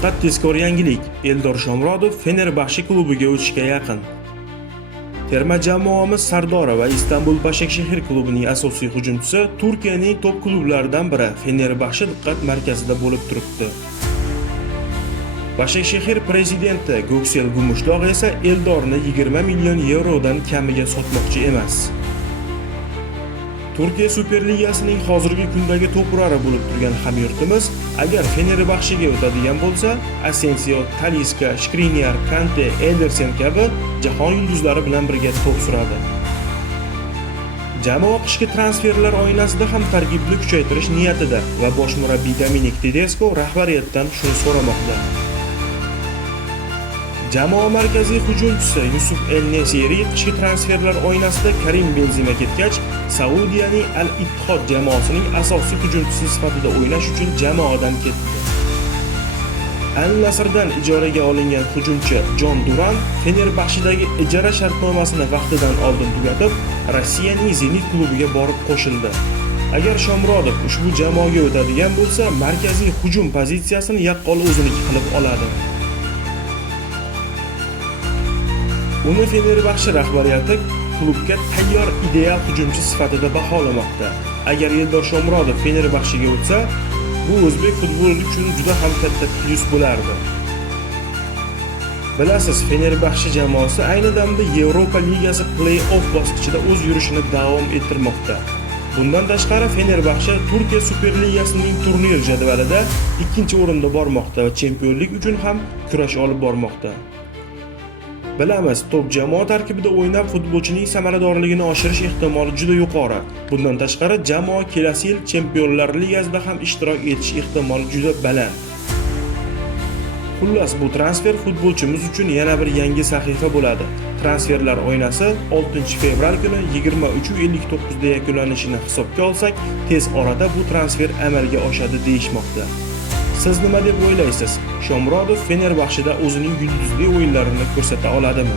Diqqat, tezkor yangilik. Eldor Shomurodov Fenerbahçe klubiga o'tishga yaqin. Terma jamoamiz sardori va Istanbul Başakşehir klubining asosiy hujumchisi Turkiyaning top klublaridan biri Fenerbahçe diqqat markazida bo'lib turibdi. Başakşehir prezidenti Göksel Gümüşdağ esa Eldorni 20 million yevrodan kamiga sotmoqchi emas. Turkiya Super Ligasining hozirgi kundagi to'purari bo'lib turgan hamyurtimiz agar Fenerbahçe'ga o'tadigan bo'lsa, Asensio, Talisca, Skriniar, Kante, Ederson kabi jahon yulduzlari bilan birga to'p suradi. Jamoa qishki transferlar oynasida ham tarkibni kuchaytirish niyatida va bosh murabbiy Dominik Tedesco rahbariyatdan shuni so'ramoqda. Jamoa markaziy hujumchisi Yusuf El-Nesiri qishki transferlar oynasida Karim Benzema ketgach, Saudiyaning Al-Ittihod jamoasining asosiy hujumchisi sifatida o'ynash uchun jamoadan ketdi. Al-Nasrdan ijoraga olingan hujumchi Jon Duran Fenerbahçe'dagi ijara shartnomasini vaqtidan oldin tugatib, Rossiyaning Zenit klubiga borib qo'shildi. Agar Shomurodov ushbu jamoaga o'tadigan bo'lsa, markaziy hujum pozitsiyasini yaqqol o'ziniki qilib oladi. Uni Fenerbahçe rahbariyati klubga tayyor ideal hujumchi sifatida baholamoqda. Agar Eldor Shomurodov Fenerbahçe'ga o'tsa, bu o'zbek futboli uchun juda ham katta plyus bo'lardi. Bilasiz, Fenerbahçe jamoasi ayni damda Yevropa Ligasi play-off bosqichida o'z yurishini davom ettirmoqda. Bundan tashqari Fenerbahçe Turkiya Super Ligasining turnir jadvalida 2-o'rinda bormoqda va chempionlik uchun ham kurash olib bormoqda. Bilamiz, top jamoa tarkibida o'ynab futbolchining samaradorligini oshirish ehtimoli juda yuqori. Bundan tashqari jamoa kelasi yil Chempionlar Ligasida ham ishtirok etish ehtimoli juda baland. Xullas, bu transfer futbolchimiz uchun yana bir yangi sahifa bo'ladi. Transferlar oynasi 6-fevral kuni 23:59 da yakunlanishini hisobga olsak, tez orada bu transfer amalga oshadi deyishmoqda. Siz nima deb o'ylaysiz? Shomurodov Fenerbahçe'da o'zining yulduzli o'yinlarini ko'rsata oladimi?